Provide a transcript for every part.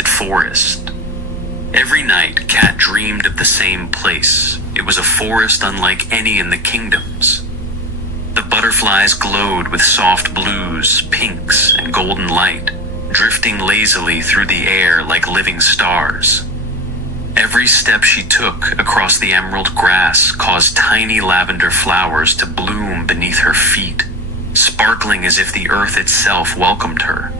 enchanted forest. Every night, Kat dreamed of the same place. It was a forest unlike any in the kingdoms. The butterflies glowed with soft blues, pinks, and golden light, drifting lazily through the air like living stars. Every step she took across the emerald grass caused tiny lavender flowers to bloom beneath her feet, sparkling as if the earth itself welcomed her.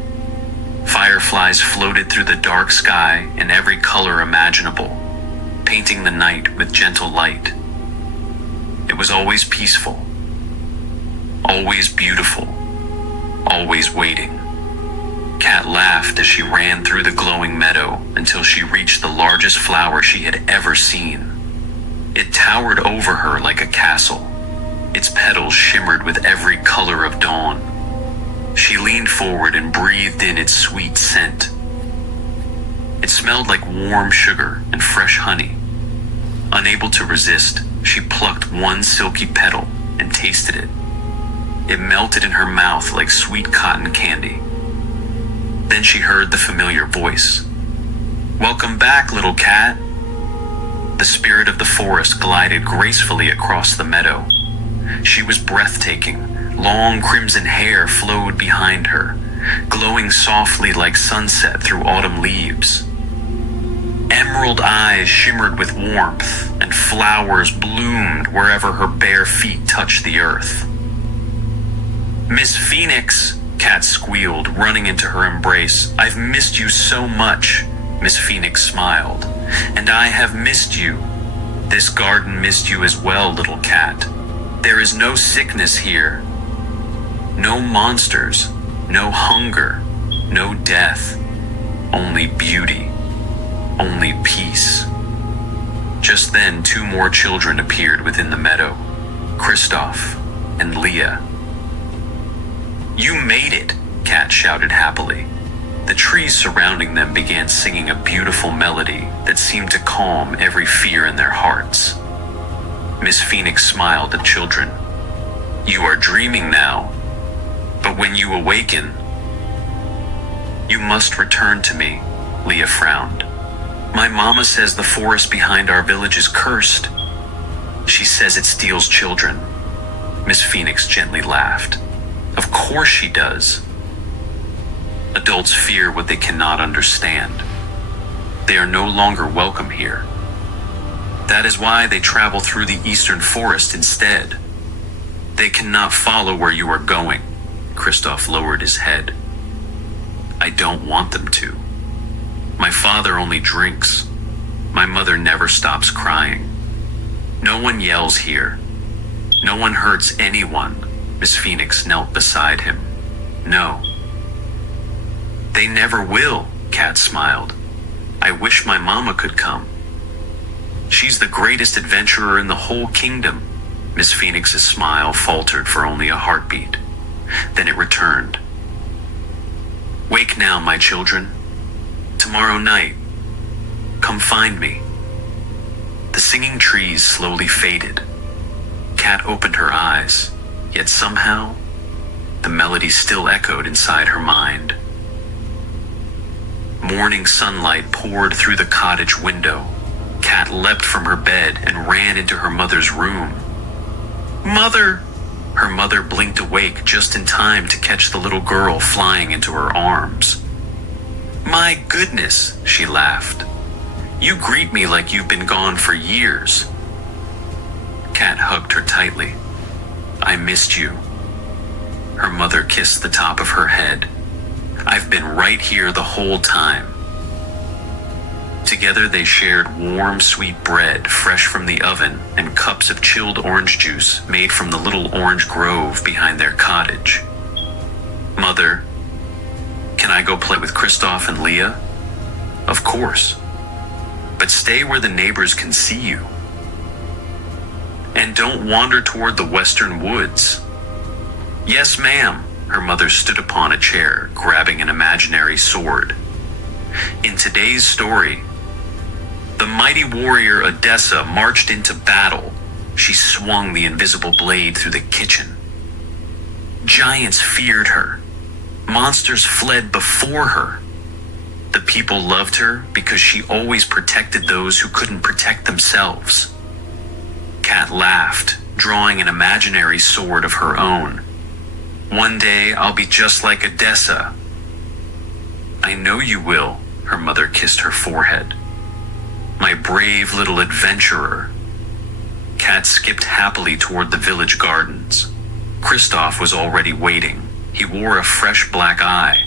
Fireflies floated through the dark sky in every color imaginable, painting the night with gentle light. It was always peaceful, always beautiful, always waiting. Kat laughed as she ran through the glowing meadow until she reached the largest flower she had ever seen. It towered over her like a castle. Its petals shimmered with every color of dawn. She leaned forward and breathed in its sweet scent. It smelled like warm sugar and fresh honey. Unable to resist, she plucked one silky petal and tasted it. It melted in her mouth like sweet cotton candy. Then she heard the familiar voice. "Welcome back, little Kat." The spirit of the forest glided gracefully across the meadow. She was breathtaking. Long crimson hair flowed behind her, glowing softly like sunset through autumn leaves. Emerald eyes shimmered with warmth, and flowers bloomed wherever her bare feet touched the earth. "Miss Phoenix," Kat squealed, running into her embrace. "I've missed you so much." Miss Phoenix smiled. "And I have missed you. This garden missed you as well, little Kat. There is no sickness here. No monsters, no hunger, no death. Only beauty. Only peace." Just then, two more children appeared within the meadow, Kristoff and Leah. "You made it," Kat shouted happily. The trees surrounding them began singing a beautiful melody that seemed to calm every fear in their hearts. Miss Phoenix smiled at children. "You are dreaming now, but when you awaken, you must return to me," Leah frowned. "My mama says the forest behind our village is cursed. She says it steals children." Miss Phoenix gently laughed. "Of course she does. Adults fear what they cannot understand. They are no longer welcome here. That is why they travel through the eastern forest instead. They cannot follow where you are going." Kristoff lowered his head. "I don't want them to. My father only drinks. My mother never stops crying. No one yells here. No one hurts anyone." Miss Phoenix knelt beside him. "No." "They never will," Kat smiled. "I wish my mama could come. She's the greatest adventurer in the whole kingdom." Miss Phoenix's smile faltered for only a heartbeat. Then it returned. "Wake now, my children. Tomorrow night, come find me." The singing trees slowly faded. Kat opened her eyes, yet somehow, the melody still echoed inside her mind. Morning sunlight poured through the cottage window. Kat leapt from her bed and ran into her mother's room. "Mother!" Her mother blinked awake just in time to catch the little girl flying into her arms. "My goodness," she laughed. "You greet me like you've been gone for years." Kat hugged her tightly. "I missed you." Her mother kissed the top of her head. "I've been right here the whole time." Together they shared warm, sweet bread fresh from the oven and cups of chilled orange juice made from the little orange grove behind their cottage. "Mother, can I go play with Kristoff and Leah?" "Of course. But stay where the neighbors can see you. And don't wander toward the western woods." "Yes, ma'am." Her mother stood upon a chair, grabbing an imaginary sword. In today's story, the mighty warrior Odessa marched into battle. She swung the invisible blade through the kitchen. Giants feared her. Monsters fled before her. The people loved her because she always protected those who couldn't protect themselves. Cat laughed, drawing an imaginary sword of her own. "One day I'll be just like Odessa." "I know you will," her mother kissed her forehead. "My brave little adventurer." Cat skipped happily toward the village gardens. Kristoff was already waiting. He wore a fresh black eye.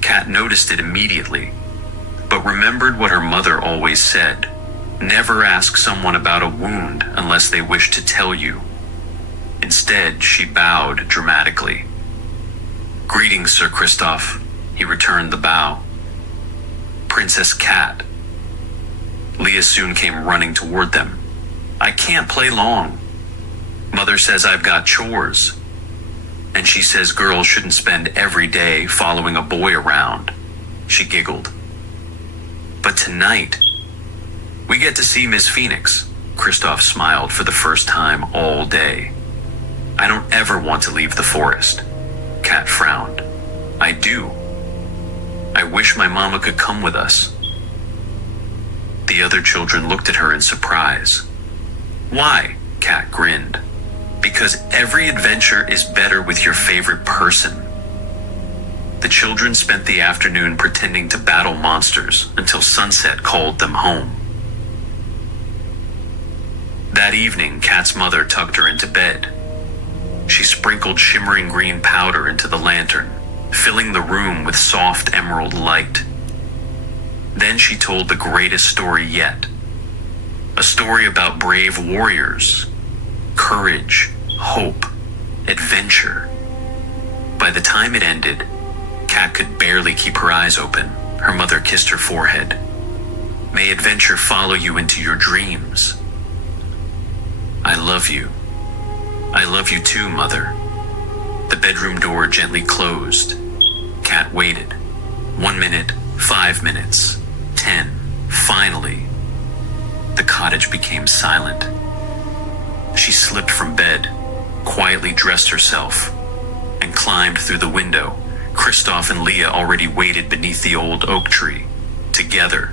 Cat noticed it immediately, but remembered what her mother always said: never ask someone about a wound unless they wish to tell you. Instead, she bowed dramatically. "Greetings, Sir Kristoff." He returned the bow. "Princess Cat." Leah soon came running toward them. "I can't play long. Mother says I've got chores. And she says girls shouldn't spend every day following a boy around." She giggled. "But tonight, we get to see Miss Phoenix." Kristoff smiled for the first time all day. "I don't ever want to leave the forest." Cat frowned. "I do. I wish my mama could come with us." The other children looked at her in surprise. "Why?" Cat grinned. "Because every adventure is better with your favorite person." The children spent the afternoon pretending to battle monsters until sunset called them home. That evening, Cat's mother tucked her into bed. She sprinkled shimmering green powder into the lantern, filling the room with soft emerald light. Then she told the greatest story yet. A story about brave warriors, courage, hope, adventure. By the time it ended, Cat could barely keep her eyes open. Her mother kissed her forehead. "May adventure follow you into your dreams." "I love you." "I love you too, Mother." The bedroom door gently closed. Cat waited. 1 minute, 5 minutes, 10. Finally, the cottage became silent. She slipped from bed, quietly dressed herself, and climbed through the window. Kristoff and Leah already waited beneath the old oak tree. Together,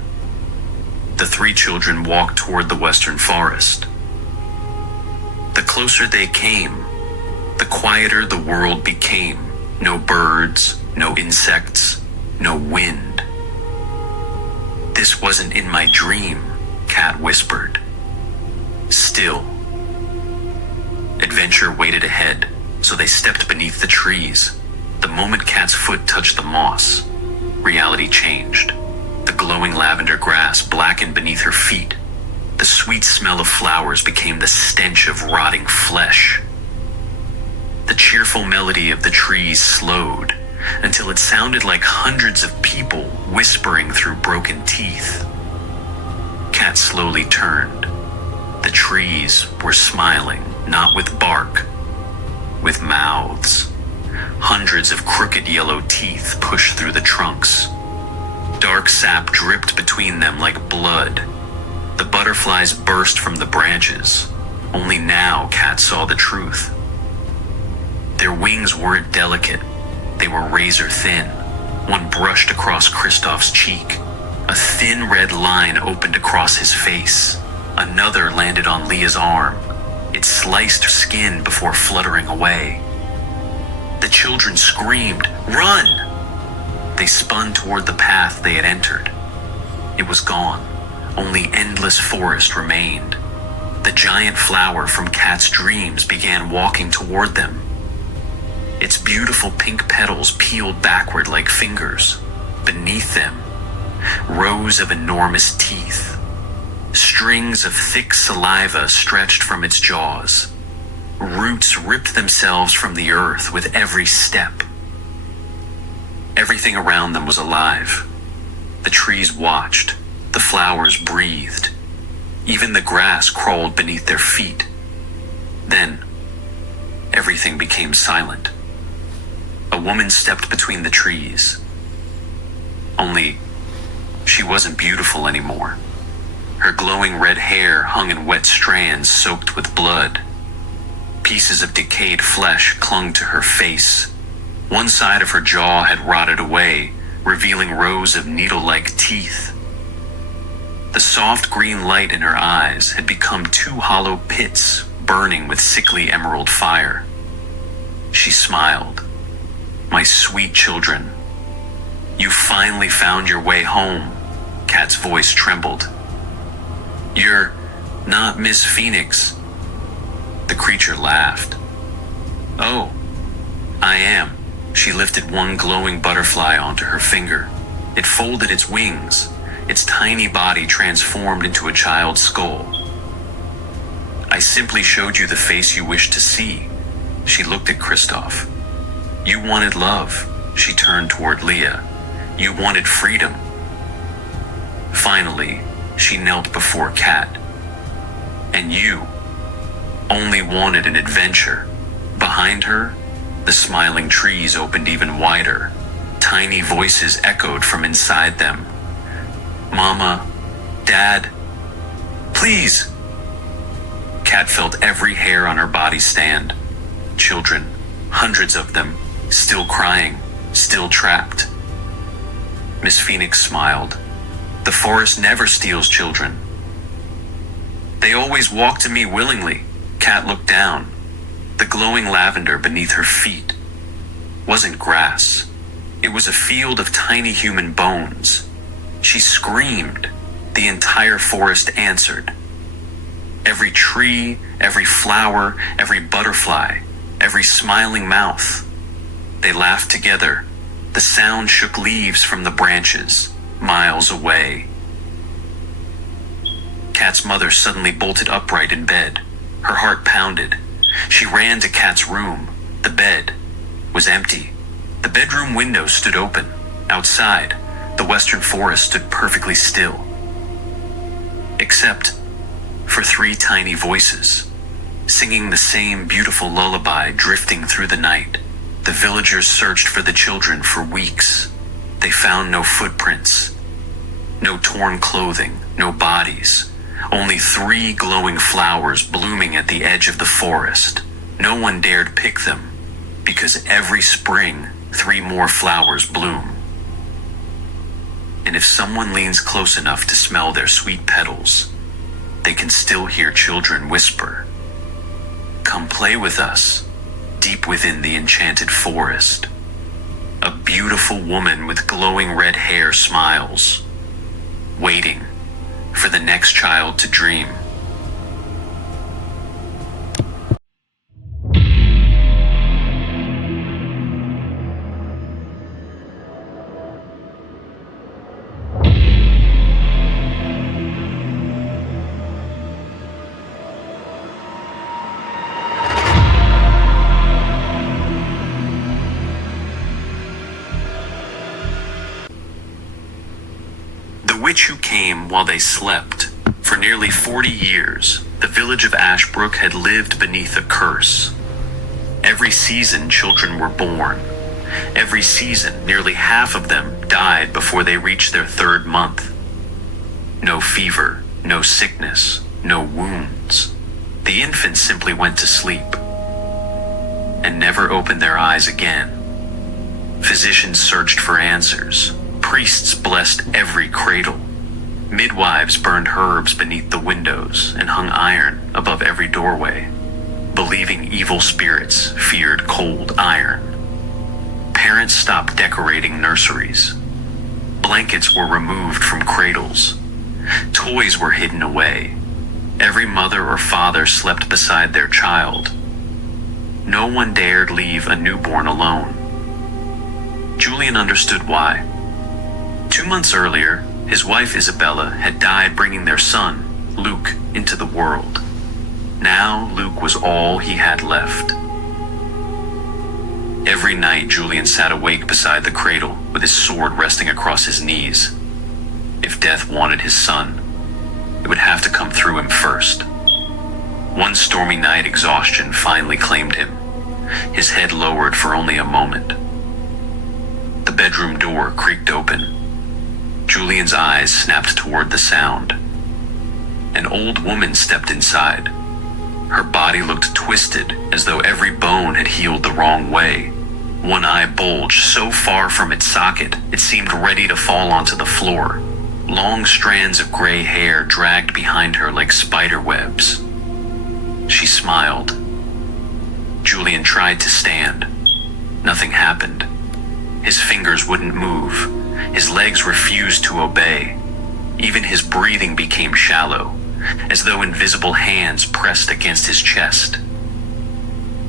the three children walked toward the western forest. The closer they came, the quieter the world became. No birds, no insects, no wind. "This wasn't in my dream," Cat whispered. Still, adventure waited ahead, so they stepped beneath the trees. The moment Cat's foot touched the moss, reality changed. The glowing lavender grass blackened beneath her feet. The sweet smell of flowers became the stench of rotting flesh. The cheerful melody of the trees slowed until it sounded like hundreds of people whispering through broken teeth. Cat slowly turned. The trees were smiling, not with bark, with mouths. Hundreds of crooked yellow teeth pushed through the trunks. Dark sap dripped between them like blood. The butterflies burst from the branches. Only now Cat saw the truth. Their wings weren't delicate. They were razor thin. One brushed across Kristoff's cheek. A thin red line opened across his face. Another landed on Leah's arm. It sliced her skin before fluttering away. The children screamed, "Run!" They spun toward the path they had entered. It was gone. Only endless forest remained. The giant flower from Cat's dreams began walking toward them. Its beautiful pink petals peeled backward like fingers. Beneath them, rows of enormous teeth. Strings of thick saliva stretched from its jaws. Roots ripped themselves from the earth with every step. Everything around them was alive. The trees watched. The flowers breathed. Even the grass crawled beneath their feet. Then, everything became silent. A woman stepped between the trees. Only, she wasn't beautiful anymore. Her glowing red hair hung in wet strands soaked with blood. Pieces of decayed flesh clung to her face. One side of her jaw had rotted away, revealing rows of needle-like teeth. The soft green light in her eyes had become two hollow pits burning with sickly emerald fire. She smiled. "My sweet children, you finally found your way home." Kat's voice trembled. "You're not Miss Phoenix." The creature laughed. "Oh, I am." She lifted one glowing butterfly onto her finger. It folded its wings, its tiny body transformed into a child's skull. "I simply showed you the face you wished to see." She looked at Kristoff. "You wanted love." She turned toward Leah. "You wanted freedom." Finally, she knelt before Kat. "And you only wanted an adventure." Behind her, the smiling trees opened even wider. Tiny voices echoed from inside them. "Mama, Dad, please." Kat felt every hair on her body stand. Children, hundreds of them, still crying, still trapped. Miss Phoenix smiled. "The forest never steals children. They always walk to me willingly." Kat looked down. The glowing lavender beneath her feet wasn't grass. It was a field of tiny human bones. She screamed. The entire forest answered. Every tree, every flower, every butterfly, every smiling mouth. They laughed together. The sound shook leaves from the branches, miles away. Kat's mother suddenly bolted upright in bed. Her heart pounded. She ran to Kat's room. The bed was empty. The bedroom window stood open. Outside, the western forest stood perfectly still. Except for three tiny voices, singing the same beautiful lullaby drifting through the night. The villagers searched for the children for weeks. They found no footprints, no torn clothing, no bodies. Only three glowing flowers blooming at the edge of the forest. No one dared pick them, because every spring, three more flowers bloom. And if someone leans close enough to smell their sweet petals, they can still hear children whisper, "Come play with us," deep within the enchanted forest. A beautiful woman with glowing red hair smiles, waiting for the next child to dream. The Witch Who Came While They Slept. For nearly 40 years, the village of Ashbrook had lived beneath a curse. Every season, children were born. Every season, nearly half of them died before they reached their third month. No fever, no sickness, no wounds. The infants simply went to sleep and never opened their eyes again. Physicians searched for answers. Priests blessed every cradle. Midwives burned herbs beneath the windows and hung iron above every doorway, believing evil spirits feared cold iron. Parents stopped decorating nurseries. Blankets were removed from cradles. Toys were hidden away. Every mother or father slept beside their child. No one dared leave a newborn alone. Julian understood why. 2 months earlier, his wife Isabella had died bringing their son, Luke, into the world. Now Luke was all he had left. Every night Julian sat awake beside the cradle with his sword resting across his knees. If death wanted his son, it would have to come through him first. One stormy night, exhaustion finally claimed him. His head lowered for only a moment. The bedroom door creaked open. Julian's eyes snapped toward the sound. An old woman stepped inside. Her body looked twisted, as though every bone had healed the wrong way. One eye bulged so far from its socket, it seemed ready to fall onto the floor. Long strands of gray hair dragged behind her like spider webs. She smiled. Julian tried to stand. Nothing happened. His fingers wouldn't move. His legs refused to obey. Even his breathing became shallow, as though invisible hands pressed against his chest.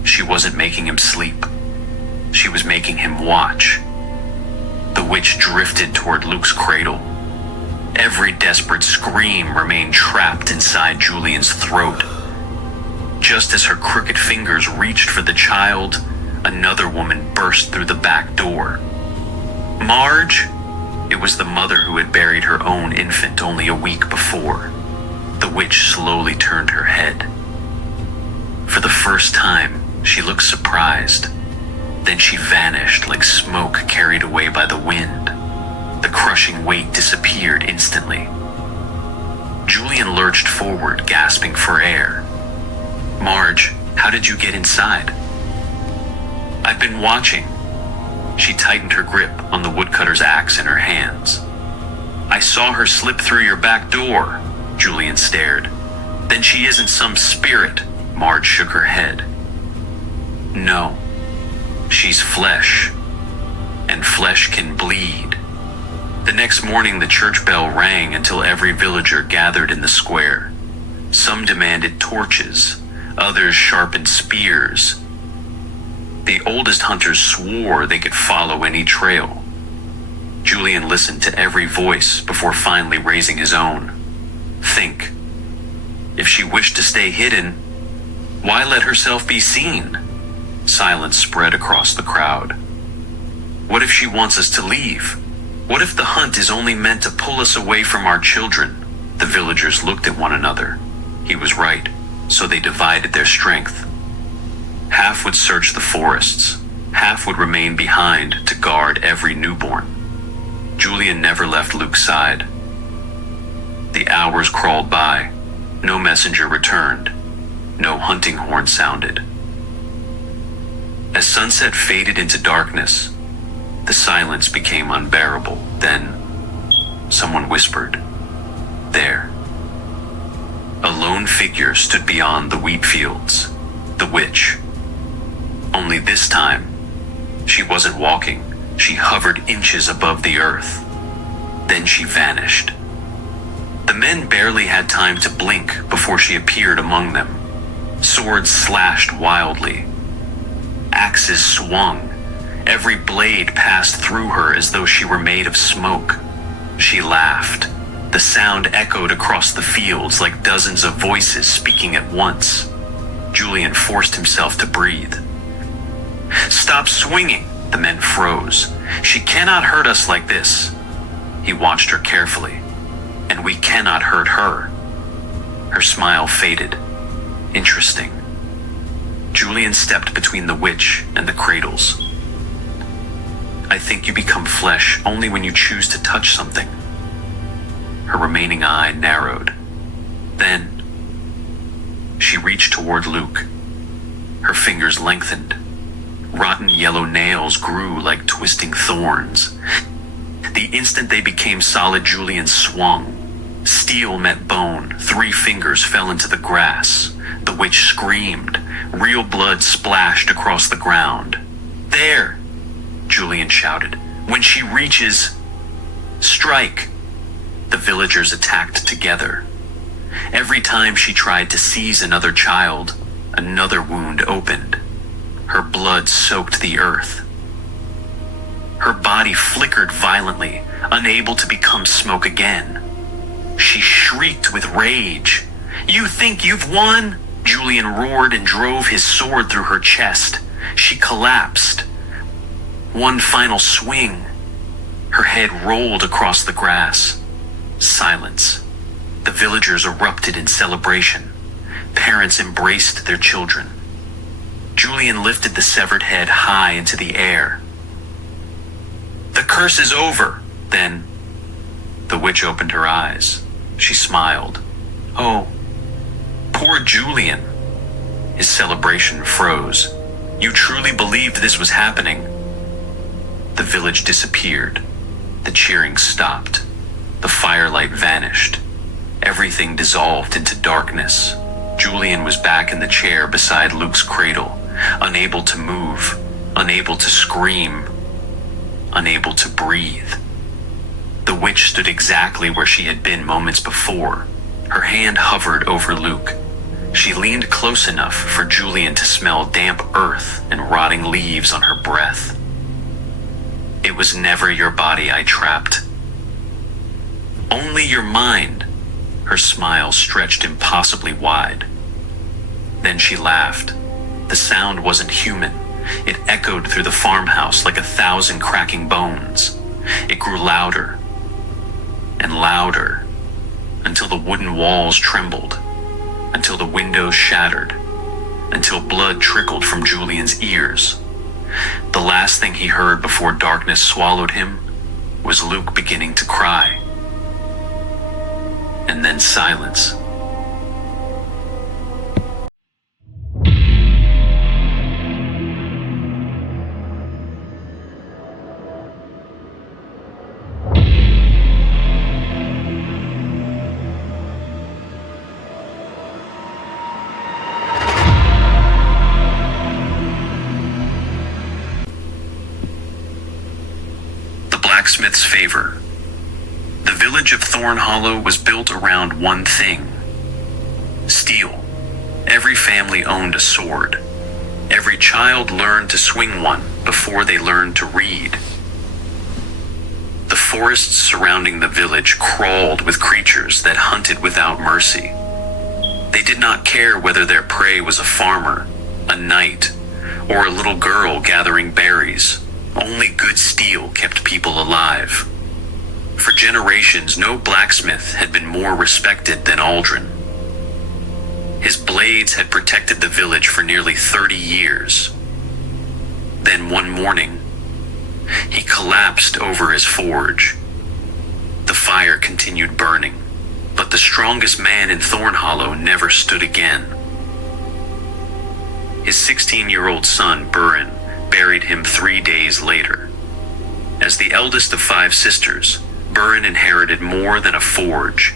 She wasn't making him sleep. She was making him watch. The witch drifted toward Luke's cradle. Every desperate scream remained trapped inside Julian's throat. Just as her crooked fingers reached for the child, another woman burst through the back door. Marge! It was the mother who had buried her own infant only a week before. The witch slowly turned her head. For the first time, she looked surprised. Then she vanished like smoke carried away by the wind. The crushing weight disappeared instantly. Julian lurched forward, gasping for air. Marge, how did you get inside? I've been watching. She tightened her grip on the woodcutter's axe in her hands. I saw her slip through your back door, Julian stared. Then she isn't some spirit, Marge shook her head. No, she's flesh, and flesh can bleed. The next morning the church bell rang until every villager gathered in the square. Some demanded torches, others sharpened spears. The oldest hunters swore they could follow any trail. Julian listened to every voice before finally raising his own. Think. If she wished to stay hidden, why let herself be seen? Silence spread across the crowd. What if she wants us to leave? What if the hunt is only meant to pull us away from our children? The villagers looked at one another. He was right, so they divided their strength. Half would search the forests, half would remain behind to guard every newborn. Julian never left Luke's side. The hours crawled by. No messenger returned. No hunting horn sounded. As sunset faded into darkness, the silence became unbearable. Then, someone whispered, "There." A lone figure stood beyond the wheat fields. The witch. Only this time, she wasn't walking. She hovered inches above the earth. Then she vanished. The men barely had time to blink before she appeared among them. Swords slashed wildly. Axes swung. Every blade passed through her as though she were made of smoke. She laughed. The sound echoed across the fields like dozens of voices speaking at once. Julian forced himself to breathe. Stop swinging, the men froze. She cannot hurt us like this. He watched her carefully. And we cannot hurt her. Her smile faded. Interesting. Julian stepped between the witch and the cradles. I think you become flesh only when you choose to touch something. Her remaining eye narrowed. Then, she reached toward Luke. Her fingers lengthened. Rotten yellow nails grew like twisting thorns. The instant they became solid, Julian swung. Steel met bone. 3 fingers fell into the grass. The witch screamed. Real blood splashed across the ground. There, Julian shouted. When she reaches, strike. The villagers attacked together. Every time she tried to seize another child, another wound opened. Her blood soaked the earth. Her body flickered violently, unable to become smoke again. She shrieked with rage. You think you've won? Julian roared and drove his sword through her chest. She collapsed. One final swing. Her head rolled across the grass. Silence. The villagers erupted in celebration. Parents embraced their children. Julian lifted the severed head high into the air. The curse is over. Then, the witch opened her eyes. She smiled. Oh, poor Julian. His celebration froze. You truly believed this was happening? The village disappeared. The cheering stopped. The firelight vanished. Everything dissolved into darkness. Julian was back in the chair beside Luke's cradle, unable to move, unable to scream, unable to breathe. The witch stood exactly where she had been moments before. Her hand hovered over Luke. She leaned close enough for Julian to smell damp earth and rotting leaves on her breath. It was never your body I trapped. Only your mind. Her smile stretched impossibly wide. Then she laughed. The sound wasn't human. It echoed through the farmhouse like 1,000 cracking bones. It grew louder and louder until the wooden walls trembled, until the windows shattered, until blood trickled from Julian's ears. The last thing he heard before darkness swallowed him was Luke beginning to cry. And then silence. The blacksmith's favor. The village of Thorn Hollow was built around one thing: steel. Every family owned a sword. Every child learned to swing one before they learned to read. The forests surrounding the village crawled with creatures that hunted without mercy. They did not care whether their prey was a farmer, a knight, or a little girl gathering berries. Only good steel kept people alive. For generations, no blacksmith had been more respected than Aldrin. His blades had protected the village for nearly 30 years. Then one morning, he collapsed over his forge. The fire continued burning, but the strongest man in Thorn Hollow never stood again. His 16-year-old son, Burin, buried him 3 days later. As the eldest of 5 sisters, Burin inherited more than a forge.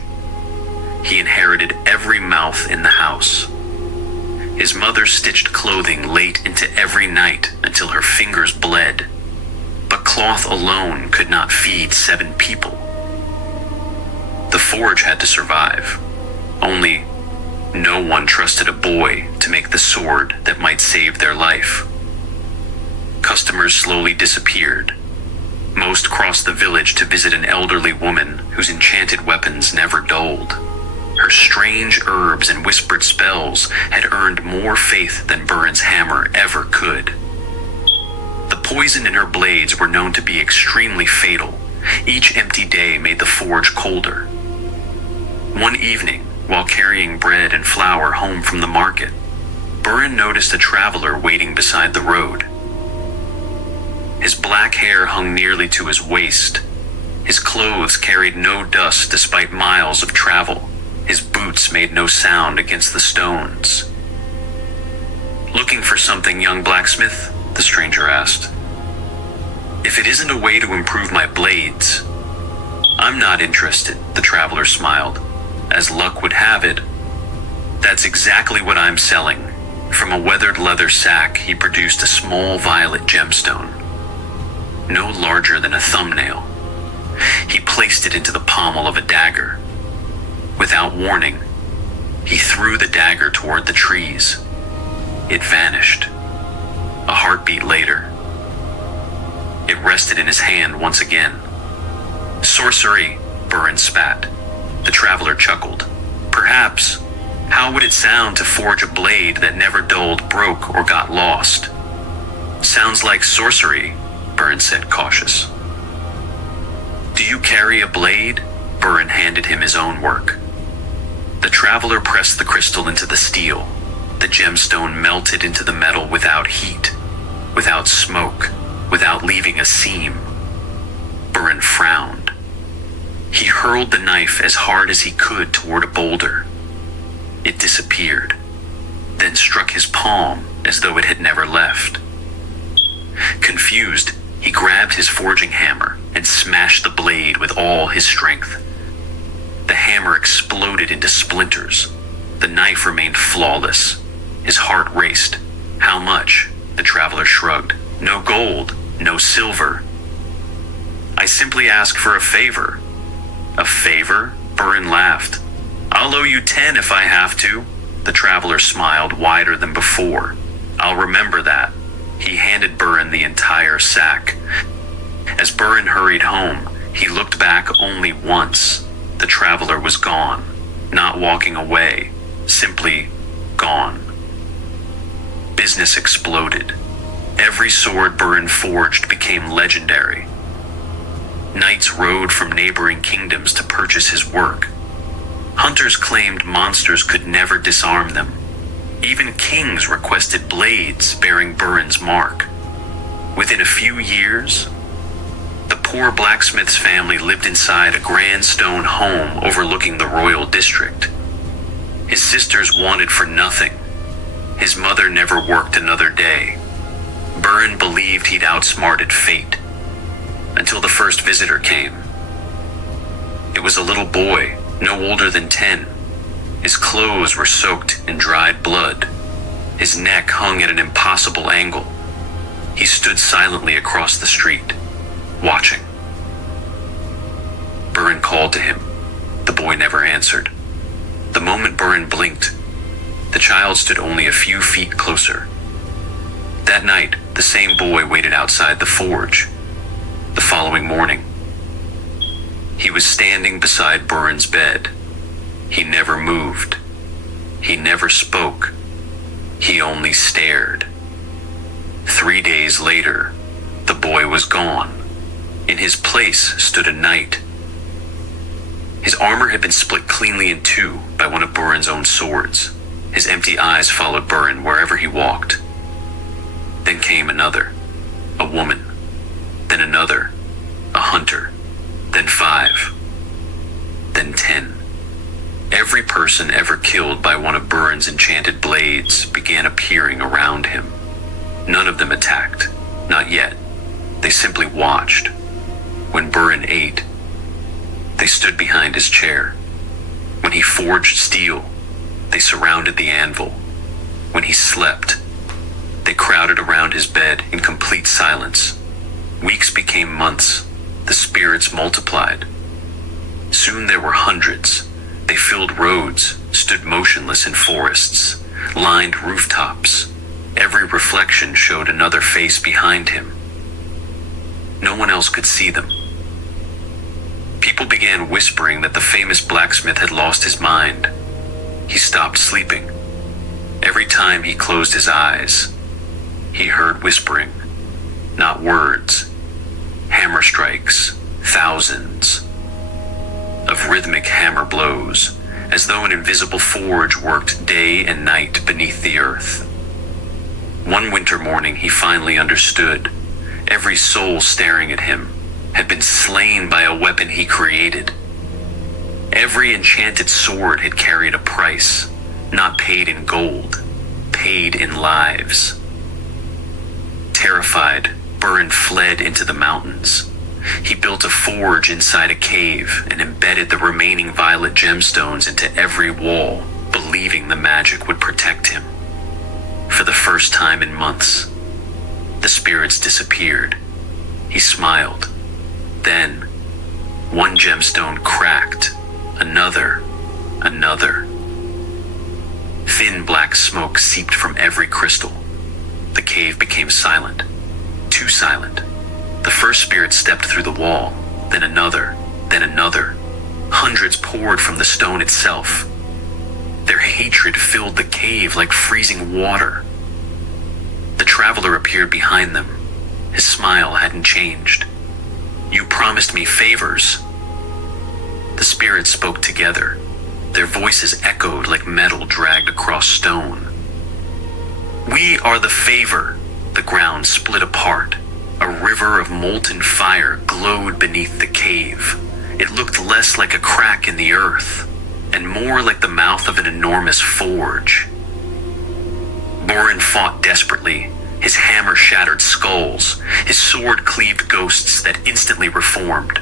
He inherited every mouth in the house. His mother stitched clothing late into every night until her fingers bled. But cloth alone could not feed 7 people. The forge had to survive. Only no one trusted a boy to make the sword that might save their life. Customers slowly disappeared. Most crossed the village to visit an elderly woman whose enchanted weapons never dulled. Her strange herbs and whispered spells had earned more faith than Burin's hammer ever could. The poison in her blades were known to be extremely fatal. Each empty day made the forge colder. One evening, while carrying bread and flour home from the market, Burin noticed a traveler waiting beside the road. His black hair hung nearly to his waist. His clothes carried no dust despite miles of travel. His boots made no sound against the stones. "Looking for something, young blacksmith?" the stranger asked. "If it isn't a way to improve my blades." "I'm not interested," the traveler smiled. "As luck would have it, that's exactly what I'm selling." From a weathered leather sack, he produced a small violet gemstone, no larger than a thumbnail. He placed it into the pommel of a dagger. Without warning, he threw the dagger toward the trees. It vanished. A heartbeat later, it rested in his hand once again. "Sorcery," Burin spat. The traveler chuckled. "Perhaps. How would it sound to forge a blade that never dulled, broke, or got lost?" "Sounds like sorcery," Burin said, cautious. "Do you carry a blade?" Burin handed him his own work. The traveler pressed the crystal into the steel. The gemstone melted into the metal without heat, without smoke, without leaving a seam. Burin frowned. He hurled the knife as hard as he could toward a boulder. It disappeared, then struck his palm as though it had never left. Confused, He grabbed his forging hammer and smashed the blade with all his strength. The hammer exploded into splinters. The knife remained flawless. His heart raced. How much? The traveler shrugged. No gold, no silver. I simply ask for a favor. A favor? Burin laughed. I'll owe you 10 if I have to. The traveler smiled wider than before. I'll remember that. He handed Burin the entire sack. As Burin hurried home, he looked back only once. The traveler was gone, not walking away, simply gone. Business exploded. Every sword Burin forged became legendary. Knights rode from neighboring kingdoms to purchase his work. Hunters claimed monsters could never disarm them. Even kings requested blades bearing Burin's mark. Within a few years, the poor blacksmith's family lived inside a grand stone home overlooking the royal district. His sisters wanted for nothing. His mother never worked another day. Burin believed he'd outsmarted fate, until the first visitor came. It was a little boy, no older than 10. His clothes were soaked in dried blood. His neck hung at an impossible angle. He stood silently across the street, watching. Burin called to him. The boy never answered. The moment Burin blinked, the child stood only a few feet closer. That night, the same boy waited outside the forge. The following morning, he was standing beside Burin's bed. He never moved. He never spoke. He only stared. 3 days later, the boy was gone. In his place stood a knight. His armor had been split cleanly in two by one of Burin's own swords. His empty eyes followed Burin wherever he walked. Then came another, a woman. Then another, a hunter. Then 5. Then 10. Every person ever killed by one of Burin's enchanted blades began appearing around him. None of them attacked, not yet. They simply watched. When Burin ate, they stood behind his chair. When he forged steel, they surrounded the anvil. When he slept, they crowded around his bed in complete silence. Weeks became months. The spirits multiplied. Soon there were hundreds. They filled roads, stood motionless in forests, lined rooftops. Every reflection showed another face behind him. No one else could see them. People began whispering that the famous blacksmith had lost his mind. He stopped sleeping. Every time he closed his eyes, he heard whispering, not words, hammer strikes, thousands of rhythmic hammer blows, as though an invisible forge worked day and night beneath the earth. One winter morning he finally understood. Every soul staring at him had been slain by a weapon he created. Every enchanted sword had carried a price, not paid in gold, paid in lives. Terrified, Burin fled into the mountains. He built a forge inside a cave and embedded the remaining violet gemstones into every wall, believing the magic would protect him. For the first time in months, the spirits disappeared. He smiled. Then, one gemstone cracked, another. Thin black smoke seeped from every crystal. The cave became silent, too silent. The first spirit stepped through the wall, then another. Hundreds poured from the stone itself. Their hatred filled the cave like freezing water. The traveler appeared behind them. His smile hadn't changed. You promised me favors. The spirits spoke together. Their voices echoed like metal dragged across stone. We are the favor. The ground split apart. A river of molten fire glowed beneath the cave. It looked less like a crack in the earth, and more like the mouth of an enormous forge. Burin fought desperately, His hammer shattered skulls. His sword cleaved ghosts that instantly reformed.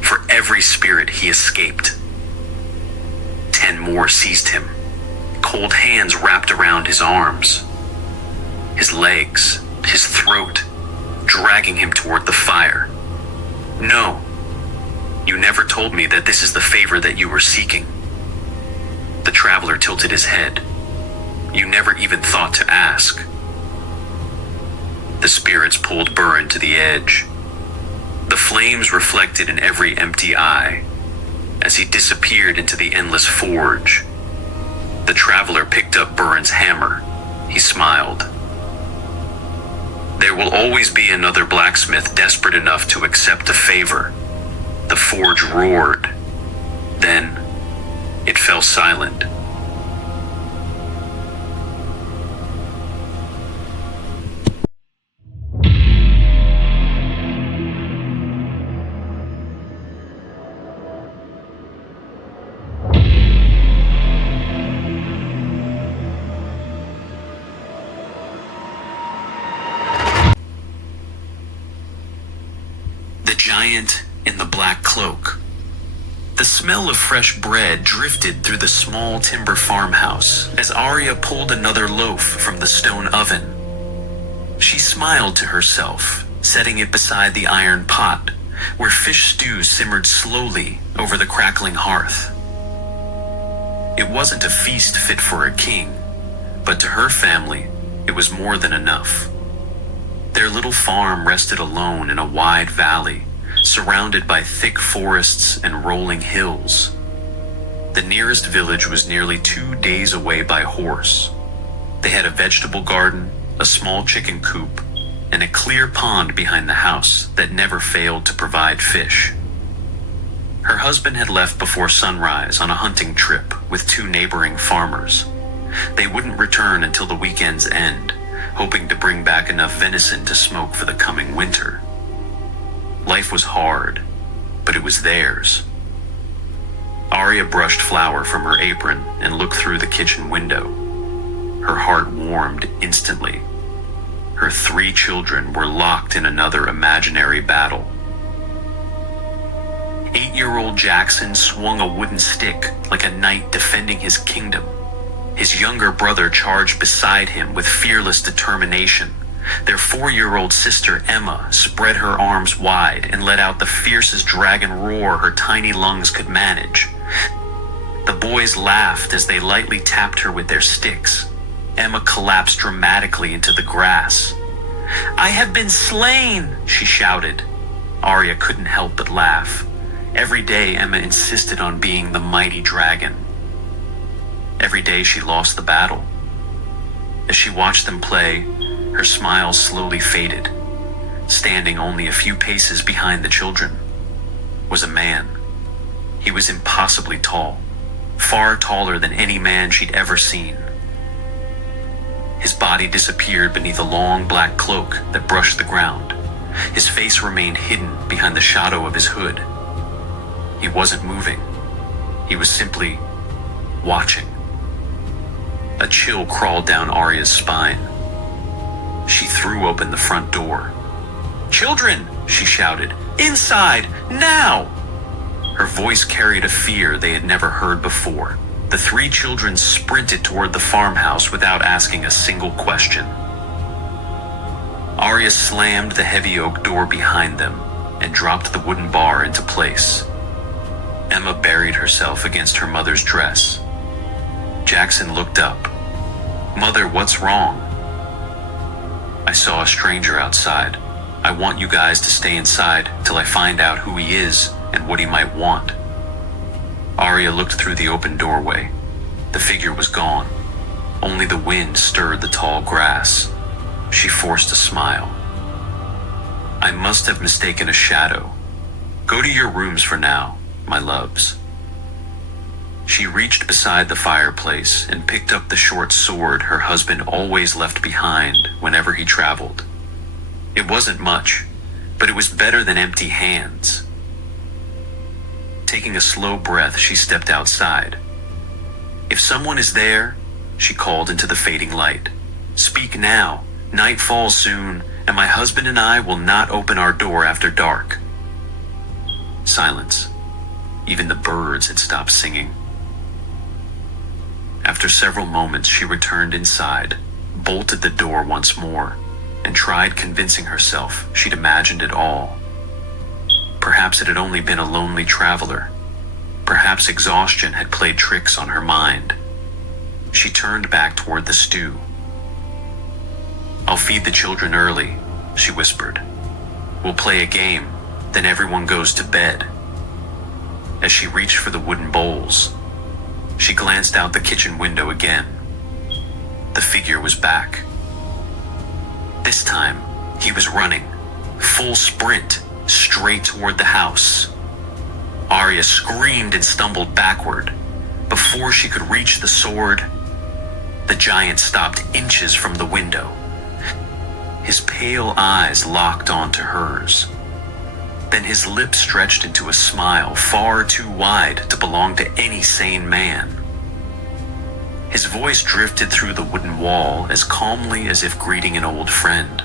For every spirit he escaped, 10 more seized him. Cold hands wrapped around his arms, his legs, his throat, dragging him toward the fire. No, you never told me that this is the favor that you were seeking. The traveler tilted his head. You never even thought to ask. The spirits pulled Burin to the edge. The flames reflected in every empty eye as he disappeared into the endless forge. The traveler picked up Burin's hammer. He smiled. There will always be another blacksmith desperate enough to accept a favor. The forge roared. Then it fell silent. The giant in the black cloak. The smell of fresh bread drifted through the small timber farmhouse as Arya pulled another loaf from the stone oven. She smiled to herself, setting it beside the iron pot, where fish stew simmered slowly over the crackling hearth. It wasn't a feast fit for a king, but to her family, it was more than enough. Their little farm rested alone in a wide valley, surrounded by thick forests and rolling hills. The nearest village was nearly 2 days away by horse. They had a vegetable garden, a small chicken coop, and a clear pond behind the house that never failed to provide fish. Her husband had left before sunrise on a hunting trip with 2 neighboring farmers. They wouldn't return until the weekend's end, hoping to bring back enough venison to smoke for the coming winter. Life was hard, but it was theirs. Arya brushed flour from her apron and looked through the kitchen window. Her heart warmed instantly. Her 3 children were locked in another imaginary battle. 8-year-old Jackson swung a wooden stick like a knight defending his kingdom. His younger brother charged beside him with fearless determination. Their 4-year-old sister Emma spread her arms wide and let out the fiercest dragon roar her tiny lungs could manage. The boys laughed as they lightly tapped her with their sticks. Emma collapsed dramatically into the grass. "I have been slain," she shouted. Arya couldn't help but laugh. Every day Emma insisted on being the mighty dragon. Every day she lost the battle. As she watched them play, her smile slowly faded. Standing only a few paces behind the children was a man. He was impossibly tall, far taller than any man she'd ever seen. His body disappeared beneath a long black cloak that brushed the ground. His face remained hidden behind the shadow of his hood. He wasn't moving. He was simply watching. A chill crawled down Arya's spine. She threw open the front door. "Children!" she shouted. "Inside! Now!" Her voice carried a fear they had never heard before. The 3 children sprinted toward the farmhouse without asking a single question. Arya slammed the heavy oak door behind them and dropped the wooden bar into place. Emma buried herself against her mother's dress. Jackson looked up. "Mother, what's wrong?" "I saw a stranger outside. I want you guys to stay inside till I find out who he is and what he might want." Arya looked through the open doorway. The figure was gone. Only the wind stirred the tall grass. She forced a smile. "I must have mistaken a shadow. Go to your rooms for now, my loves." She reached beside the fireplace and picked up the short sword her husband always left behind whenever he traveled. It wasn't much, but it was better than empty hands. Taking a slow breath, she stepped outside. "If someone is there," she called into the fading light, "speak now, Night falls soon, and my husband and I will not open our door after dark." Silence. Even the birds had stopped singing. After several moments, she returned inside, bolted the door once more, and tried convincing herself she'd imagined it all. Perhaps it had only been a lonely traveler. Perhaps exhaustion had played tricks on her mind. She turned back toward the stew. "I'll feed the children early," she whispered. "We'll play a game, then everyone goes to bed." As she reached for the wooden bowls, she glanced out the kitchen window again. The figure was back. This time, he was running, full sprint, straight toward the house. Arya screamed and stumbled backward. Before she could reach the sword, the giant stopped inches from the window. His pale eyes locked onto hers. Then his lips stretched into a smile far too wide to belong to any sane man. His voice drifted through the wooden wall as calmly as if greeting an old friend.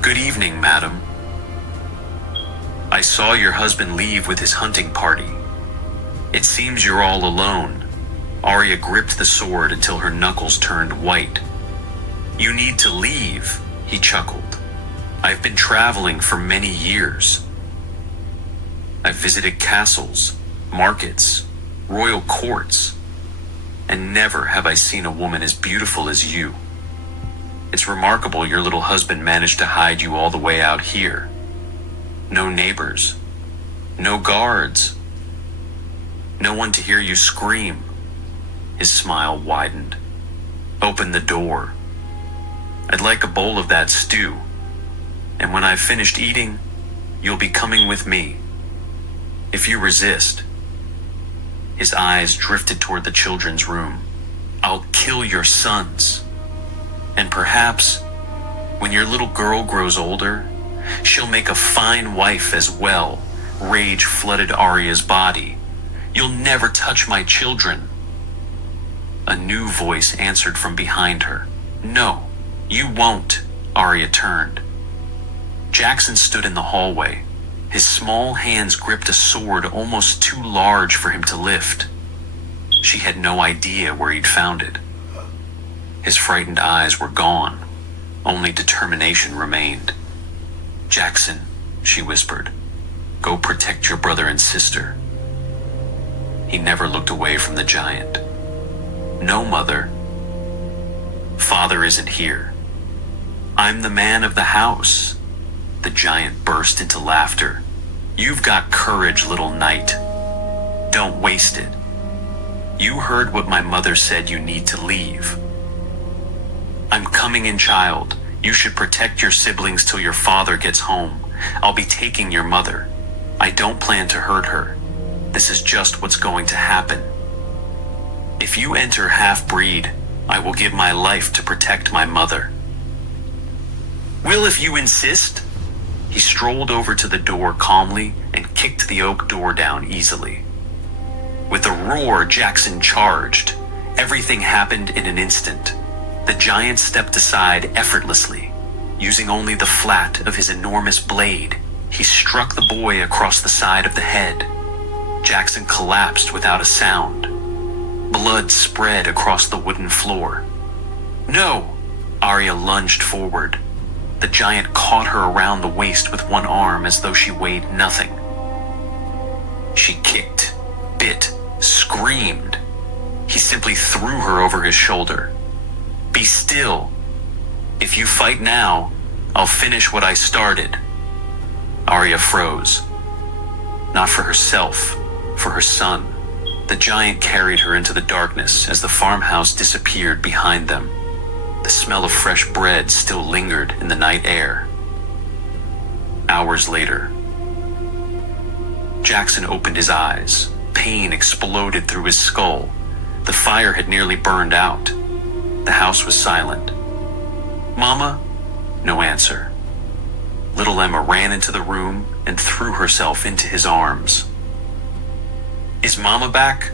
"Good evening, madam. I saw your husband leave with his hunting party. It seems you're all alone." Arya gripped the sword until her knuckles turned white. "You need to leave," he chuckled. "I've been traveling for many years. I've visited castles, markets, royal courts, and never have I seen a woman as beautiful as you. It's remarkable your little husband managed to hide you all the way out here. No neighbors, no guards, no one to hear you scream." His smile widened. "Open the door. I'd like a bowl of that stew, and when I've finished eating, you'll be coming with me. If you resist..." His eyes drifted toward the children's room. "I'll kill your sons. And perhaps, when your little girl grows older, she'll make a fine wife as well." Rage flooded Arya's body. "You'll never touch my children." A new voice answered from behind her. "No, you won't." Arya turned. Jackson stood in the hallway. His small hands gripped a sword almost too large for him to lift. She had no idea where he'd found it. His frightened eyes were gone. Only determination remained. "Jackson," she whispered, "go protect your brother and sister." He never looked away from the giant. "No, mother. Father isn't here. I'm the man of the house." The giant burst into laughter. "You've got courage, little knight. Don't waste it. You heard what my mother said. You need to leave." "I'm coming in, child. You should protect your siblings till your father gets home. I'll be taking your mother. I don't plan to hurt her. This is just what's going to happen. If you enter half-breed, I will give my life to protect my mother." "Well, if you insist." He strolled over to the door calmly and kicked the oak door down easily. With a roar, Jackson charged. Everything happened in an instant. The giant stepped aside effortlessly. Using only the flat of his enormous blade, he struck the boy across the side of the head. Jackson collapsed without a sound. Blood spread across the wooden floor. "No!" Arya lunged forward. The giant caught her around the waist with one arm as though she weighed nothing. She kicked, bit, screamed. He simply threw her over his shoulder. "Be still. If you fight now, I'll finish what I started." Arya froze. Not for herself, for her son. The giant carried her into the darkness as the farmhouse disappeared behind them. The smell of fresh bread still lingered in the night air. Hours later, Jackson opened his eyes. Pain exploded through his skull. The fire had nearly burned out. The house was silent. "Mama?" No answer. Little Emma ran into the room and threw herself into his arms. "Is Mama back?"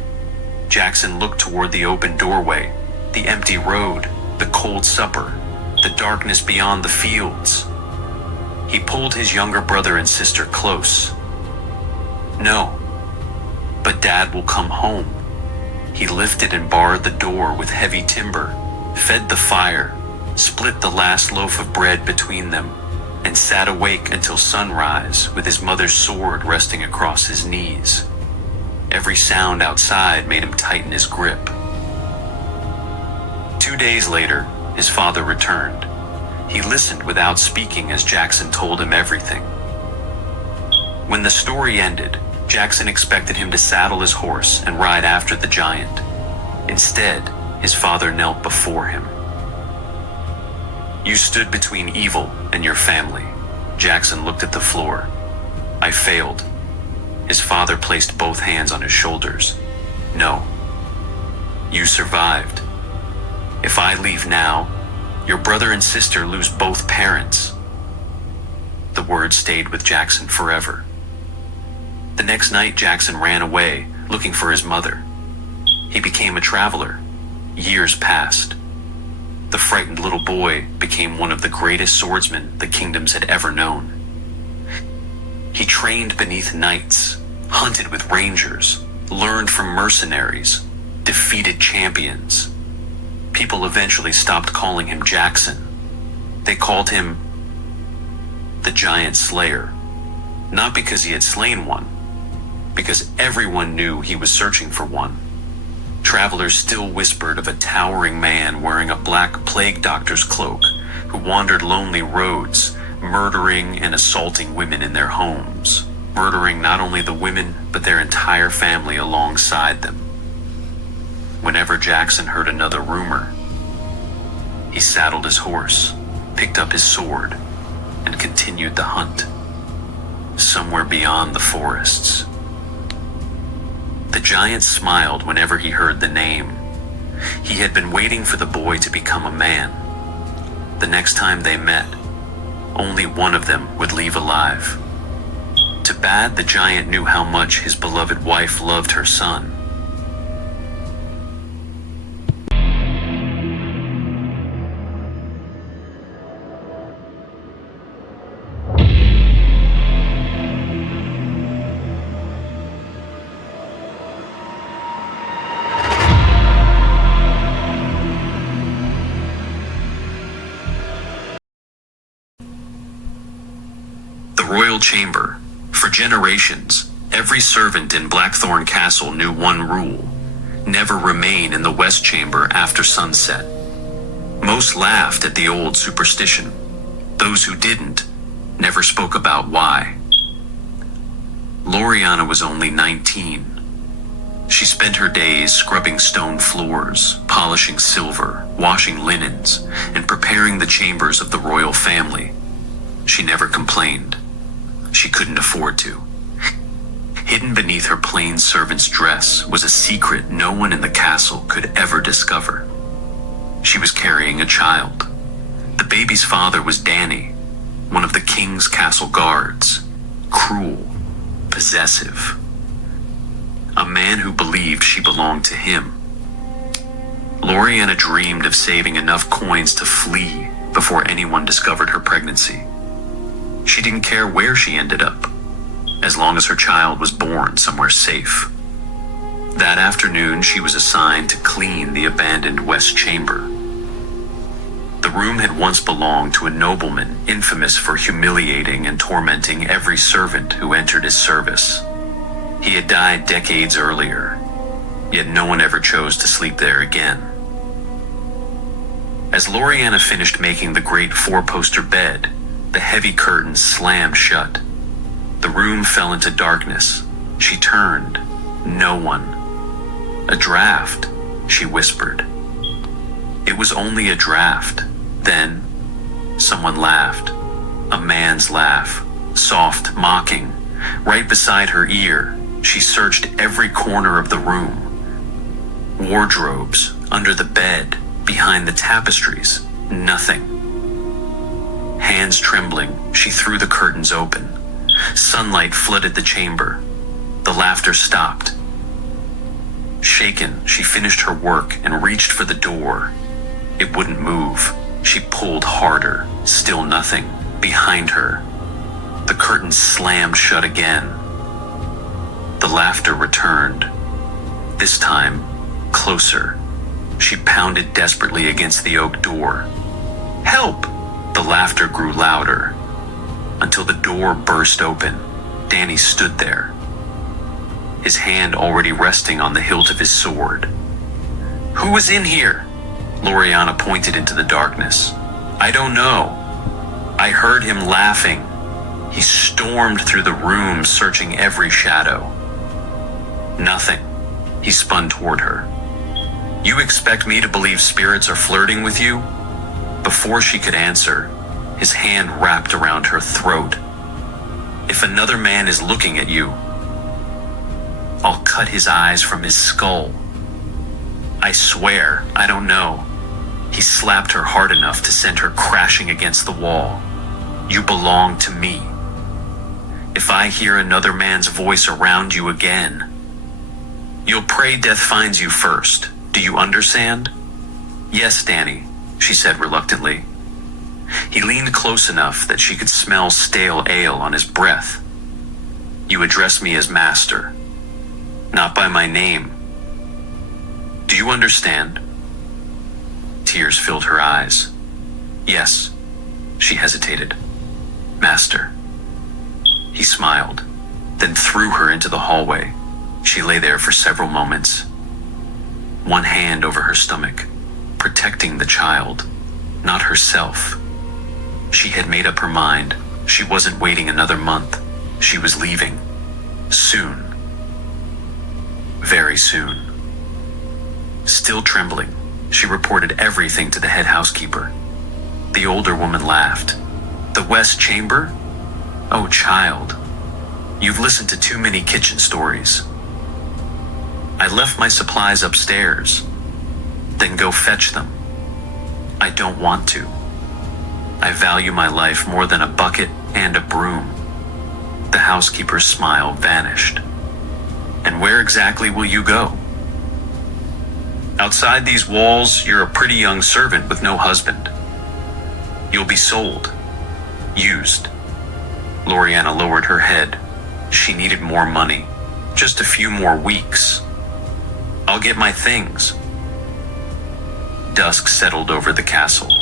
Jackson looked toward the open doorway, the empty road, the cold supper, the darkness beyond the fields. He pulled his younger brother and sister close. "No, but Dad will come home." He lifted and barred the door with heavy timber, fed the fire, split the last loaf of bread between them, and sat awake until sunrise with his mother's sword resting across his knees. Every sound outside made him tighten his grip. 2 days later, his father returned. He listened without speaking as Jackson told him everything. When the story ended, Jackson expected him to saddle his horse and ride after the giant. Instead, his father knelt before him. "You stood between evil and your family." Jackson looked at the floor. "I failed." His father placed both hands on his shoulders. "No. You survived. If I leave now, your brother and sister lose both parents." The words stayed with Jackson forever. The next night, Jackson ran away, looking for his mother. He became a traveler. Years passed. The frightened little boy became one of the greatest swordsmen the kingdoms had ever known. He trained beneath knights, hunted with rangers, learned from mercenaries, defeated champions. People eventually stopped calling him Jackson. They called him the Giant Slayer, not because he had slain one, because everyone knew he was searching for one. Travelers still whispered of a towering man wearing a black plague doctor's cloak who wandered lonely roads, murdering and assaulting women in their homes, murdering not only the women but their entire family alongside them. Whenever Jackson heard another rumor, he saddled his horse, picked up his sword, and continued the hunt, somewhere beyond the forests. The giant smiled whenever he heard the name. He had been waiting for the boy to become a man. The next time they met, only one of them would leave alive. To Bad, the giant knew how much his beloved wife loved her son. The royal chamber. For generations, every servant in Blackthorn Castle knew one rule: never remain in the west chamber after sunset. Most laughed at the old superstition. Those who didn't never spoke about why. Loriana was only 19. She spent her days scrubbing stone floors, polishing silver, washing linens, and preparing the chambers of the royal family. She never complained. She couldn't afford to. Hidden beneath her plain servant's dress was a secret no one in the castle could ever discover. She was carrying a child. The baby's father was Danny, one of the king's castle guards. Cruel, possessive. A man who believed she belonged to him. Loriana dreamed of saving enough coins to flee before anyone discovered her pregnancy. She didn't care where she ended up, as long as her child was born somewhere safe. That afternoon, she was assigned to clean the abandoned West Chamber. The room had once belonged to a nobleman infamous for humiliating and tormenting every servant who entered his service. He had died decades earlier, yet no one ever chose to sleep there again. As Loriana finished making the great four-poster bed, the heavy curtains slammed shut. The room fell into darkness. She turned. No one. "A draft," she whispered. It was only a draft. Then, someone laughed. A man's laugh, soft, mocking. Right beside her ear, she searched every corner of the room. Wardrobes, under the bed, behind the tapestries. Nothing. Hands trembling, she threw the curtains open. Sunlight flooded the chamber. The laughter stopped. Shaken, she finished her work and reached for the door. It wouldn't move. She pulled harder, still nothing. Behind her, the curtain slammed shut again. The laughter returned, this time closer. She pounded desperately against the oak door. "Help!" The laughter grew louder, until the door burst open. Danny stood there, his hand already resting on the hilt of his sword. "Who was in here?" Loriana pointed into the darkness. "I don't know. I heard him laughing. He stormed through the room, searching every shadow." "Nothing." He spun toward her. "You expect me to believe spirits are flirting with you?" Before she could answer, his hand wrapped around her throat. "If another man is looking at you, I'll cut his eyes from his skull. I swear, I don't know." He slapped her hard enough to send her crashing against the wall. "You belong to me. If I hear another man's voice around you again, you'll pray death finds you first. Do you understand?" "Yes, Danny," she said reluctantly. He leaned close enough that she could smell stale ale on his breath. "You address me as master, not by my name. Do you understand?" Tears filled her eyes. "Yes," she hesitated. "Master." He smiled, then threw her into the hallway. She lay there for several moments, one hand over her stomach, protecting the child, not herself. She had made up her mind. She wasn't waiting another month. She was leaving. Soon. Very soon. Still trembling, she reported everything to the head housekeeper. The older woman laughed. "The West Chamber? Oh, child, you've listened to too many kitchen stories. I left my supplies upstairs. Then go fetch them. I don't want to. I value my life more than a bucket and a broom." The housekeeper's smile vanished. "And where exactly will you go?" "Outside these walls, you're a pretty young servant with no husband. You'll be sold. Used." Loriana lowered her head. She needed more money. Just a few more weeks. "I'll get my things." Dusk settled over the castle.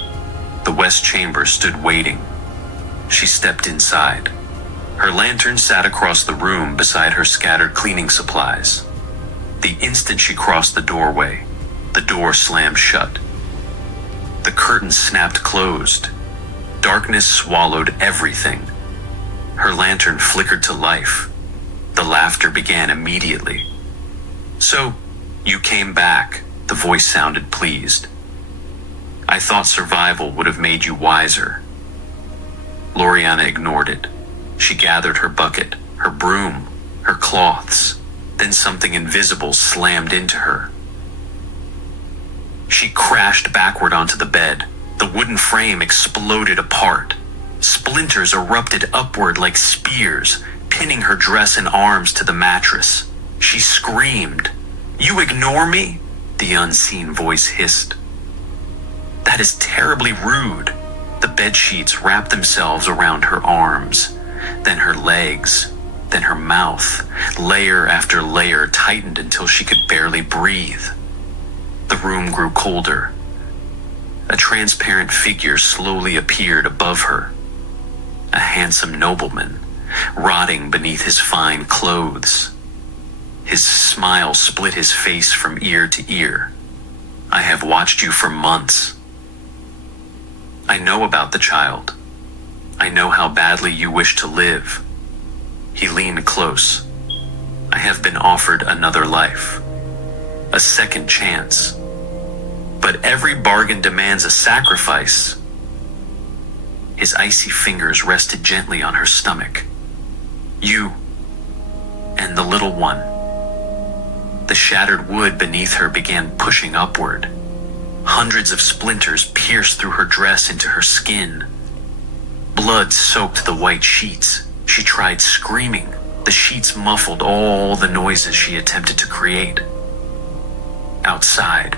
The West Chamber stood waiting. She stepped inside. Her lantern sat across the room beside her scattered cleaning supplies. The instant she crossed the doorway, the door slammed shut. The curtain snapped closed. Darkness swallowed everything. Her lantern flickered to life. The laughter began immediately. "So, you came back," the voice sounded pleased. "I thought survival would have made you wiser." Loriana ignored it. She gathered her bucket, her broom, her cloths. Then something invisible slammed into her. She crashed backward onto the bed. The wooden frame exploded apart. Splinters erupted upward like spears, pinning her dress and arms to the mattress. She screamed. "You ignore me?" the unseen voice hissed. "That is terribly rude." The bed sheets wrapped themselves around her arms, then her legs, then her mouth. Layer after layer tightened until she could barely breathe. The room grew colder. A transparent figure slowly appeared above her. A handsome nobleman, rotting beneath his fine clothes. His smile split his face from ear to ear. "I have watched you for months. I know about the child. I know how badly you wish to live." He leaned close. "I have been offered another life. A second chance. But every bargain demands a sacrifice." His icy fingers rested gently on her stomach. "You and the little one." The shattered wood beneath her began pushing upward. Hundreds of splinters pierced through her dress into her skin. Blood soaked the white sheets. She tried screaming. The sheets muffled all the noises she attempted to create. Outside,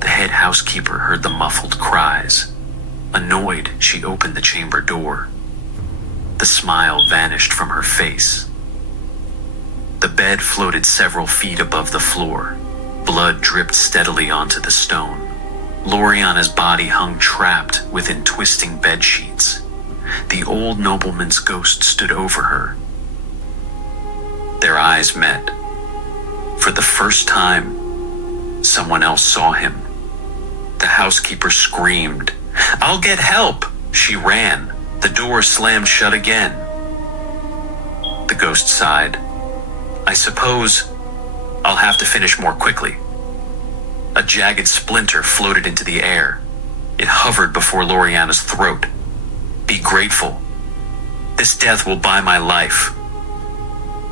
the head housekeeper heard the muffled cries. Annoyed, she opened the chamber door. The smile vanished from her face. The bed floated several feet above the floor. Blood dripped steadily onto the stone. Loriana's body hung trapped within twisting bed sheets. The old nobleman's ghost stood over her. Their eyes met. For the first time, someone else saw him. The housekeeper screamed. "I'll get help!" She ran. The door slammed shut again. The ghost sighed. "I suppose I'll have to finish more quickly." A jagged splinter floated into the air. It hovered before Loriana's throat. "Be grateful. This death will buy my life."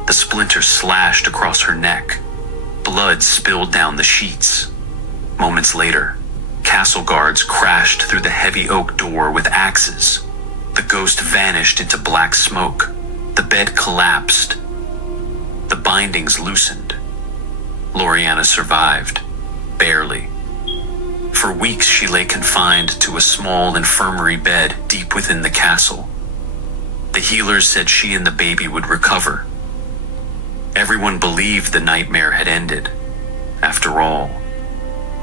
The splinter slashed across her neck. Blood spilled down the sheets. Moments later, castle guards crashed through the heavy oak door with axes. The ghost vanished into black smoke. The bed collapsed. The bindings loosened. Loriana survived. Barely. For weeks she lay confined to a small infirmary bed deep within the castle. The healers said she and the baby would recover. Everyone believed the nightmare had ended. After all,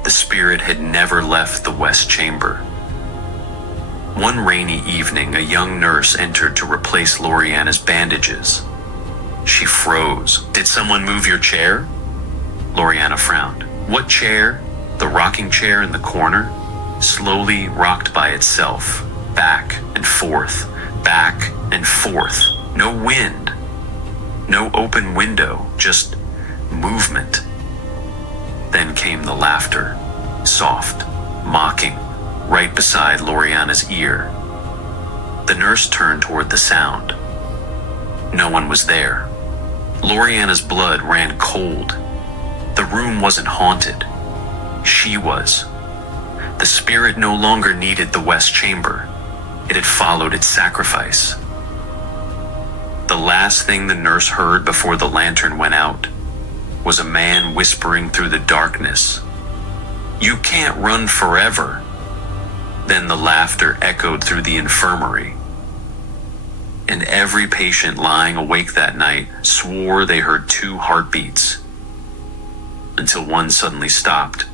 the spirit had never left the West Chamber. One rainy evening, a young nurse entered to replace Loriana's bandages. She froze. "Did someone move your chair?" Loriana frowned. "What chair?" "The rocking chair in the corner." Slowly rocked by itself, back and forth, back and forth. No wind. No open window, just movement. Then came the laughter, soft, mocking, right beside Loriana's ear. The nurse turned toward the sound. No one was there. Loriana's blood ran cold. The room wasn't haunted. She was. The spirit no longer needed the West Chamber. It had followed its sacrifice. The last thing the nurse heard before the lantern went out was a man whispering through the darkness, "You can't run forever." Then the laughter echoed through the infirmary. And every patient lying awake that night swore they heard 2 heartbeats, until one suddenly stopped.